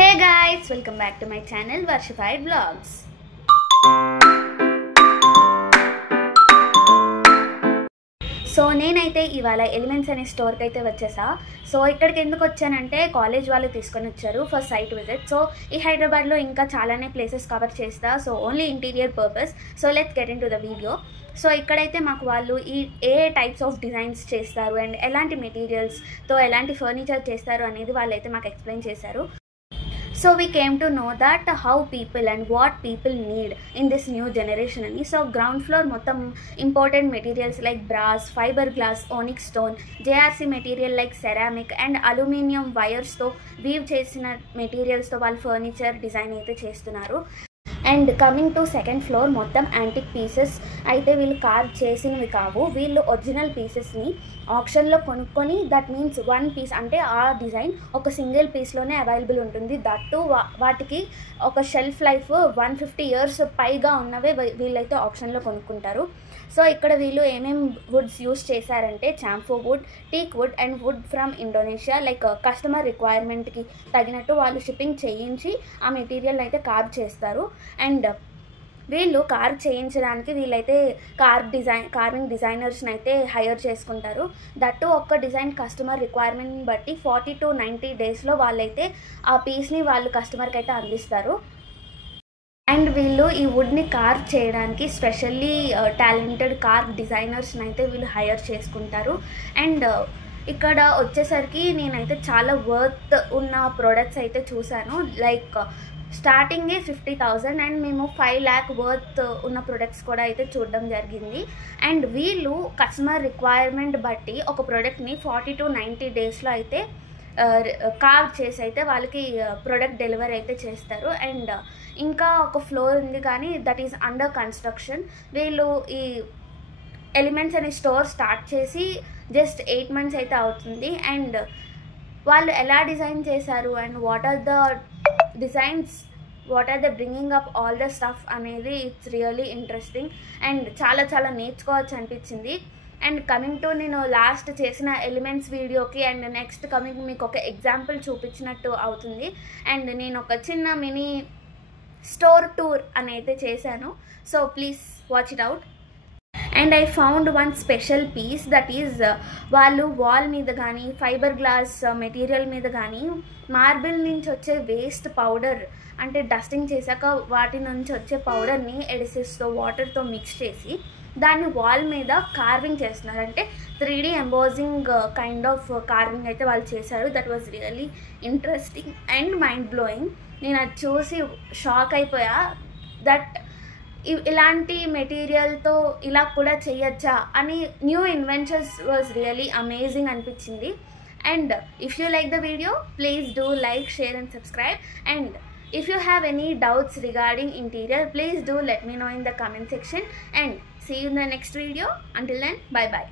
Hey guys, welcome back to my channel Varshified Vlogs. So నేనైతే ఇవాళ elements అనే స్టోర్కి అయితే వచ్చేసా. సో ఇక్కడికి ఎందుకు వచ్చానంటే కాలేజ్ వాళ్ళు తీసుకొని వచ్చారు ఫర్ సైట్ విజిట్. సో ఈ హైదరాబాద్లో ఇంకా చాలానే ప్లేసెస్ కవర్ చేస్తా. So only interior purpose. So let's get in to the video. So ఇక్కడైతే మాకు వాళ్ళు ఏ టైప్స్ ఆఫ్ డిజైన్స్ చేస్తారు అండ్ ఎలాంటి మెటీరియల్స్తో ఎలాంటి ఫర్నిచర్ చేస్తారు అనేది వాళ్ళైతే మాకు ఎక్స్ప్లెయిన్ చేశారు. So we came to know that how people and what people need in this new generation ani. So ground floor mottam important materials like brass, fiberglass, onyx stone, JRC material like ceramic and aluminium wires tho weave chesina materials tho వాళ్ళు furniture design అయితే చేస్తున్నారు. And coming to second floor మొత్తం antique pieces అయితే వీళ్ళు carve చేసినవి కావు. వీళ్ళు original పీసెస్ని ఆప్షన్లో కొనుక్కొని దట్ మీన్స్ వన్ పీస్ అంటే ఆ డిజైన్ ఒక సింగిల్ పీస్లోనే అవైలబుల్ ఉంటుంది. దట్టు వాటికి ఒక షెల్ఫ్ లైఫ్ 150 years పైగా ఉన్నవే వీళ్ళైతే ఆప్షన్లో కొనుక్కుంటారు. సో ఇక్కడ వీళ్ళు ఏమేమి వుడ్స్ యూస్ చేశారంటే camphor wood, teak wood and wood from Indonesia. Like customer రిక్వైర్మెంట్కి తగినట్టు వాళ్ళు షిప్పింగ్ చేయించి ఆ మెటీరియల్ అయితే కార్వ్ చేస్తారు. అండ్ వీళ్ళు కార్వ్ చేయించడానికి వీళ్ళైతే కార్వింగ్ డిజైనర్స్ని అయితే హైర్ చేసుకుంటారు. దట్టు ఒక్క డిజైన్ కస్టమర్ రిక్వైర్మెంట్ని బట్టి 40 to 90 daysలో వాళ్ళైతే ఆ పీస్ని వాళ్ళు కస్టమర్కి అయితే అందిస్తారు. అండ్ వీళ్ళు ఈ వుడ్ని కార్వ్ చేయడానికి స్పెషల్లీ టాలెంటెడ్ కార్వ్ డిజైనర్స్ని అయితే వీళ్ళు హైర్ చేసుకుంటారు. అండ్ ఇక్కడ వచ్చేసరికి నేనైతే చాలా వర్త్ ఉన్న ప్రోడక్ట్స్ అయితే చూశాను. లైక్ స్టార్టింగే 50,000 అండ్ మేము 5 lakh వర్త్ ఉన్న ప్రొడక్ట్స్ కూడా అయితే చూడడం జరిగింది. అండ్ వీళ్ళు కస్టమర్ రిక్వైర్మెంట్ బట్టి ఒక ప్రోడక్ట్ని 40 to 90 daysలో అయితే కార్వ్ చేసి అయితే వాళ్ళకి ప్రోడక్ట్ డెలివరీ అయితే చేస్తారు. అండ్ ఇంకా ఒక ఫ్లోర్ ఉంది కానీ దట్ ఈస్ అండర్ కన్స్ట్రక్షన్. వీళ్ళు ఈ ఎలిమెంట్స్ అనే స్టోర్ స్టార్ట్ చేసి జస్ట్ 8 months అయితే అవుతుంది. అండ్ వాళ్ళు ఎలా డిజైన్ చేశారు and what are the designs, what are the bringing up all the stuff అనేది ఇట్స్ రియలీ ఇంట్రెస్టింగ్ అండ్ చాలా నేర్చుకోవచ్చు అనిపించింది. అండ్ కమింగ్ టు నేను లాస్ట్ చేసిన ఎలిమెంట్స్ వీడియోకి అండ్ నెక్స్ట్ కమింగ్ మీకు ఒక ఎగ్జాంపుల్ చూపించినట్టు అవుతుంది. అండ్ నేను ఒక చిన్న మినీ స్టోర్ టూర్ అని అయితే చేశాను. So please watch it out. And I found one special peace that is వాళ్ళు వాల్ మీద కానీ ఫైబర్ గ్లాస్ మెటీరియల్ మీద కానీ మార్బుల్ నుంచి వచ్చే వేస్ట్ పౌడర్ అంటే డస్టింగ్ చేశాక వాటి నుంచి వచ్చే పౌడర్ని ఎడిసిస్తో వాటర్తో మిక్స్ చేసి దాన్ని వాల్ మీద కార్వింగ్ చేస్తున్నారు. అంటే 3D embossing kind of carving అయితే వాళ్ళు చేశారు. That was really interesting and mind blowing. నేను అది చూసి షాక్ అయిపోయా. దట్ ఇలాంటి మెటీరియల్తో ఇలా కూడా చేయొచ్చా అని new inventions was really amazing అనిపించింది. And if you like the video please do like, share and subscribe. And if you have any doubts regarding interior, please do let me know in the comment section and see you in the next video. Until then, bye bye.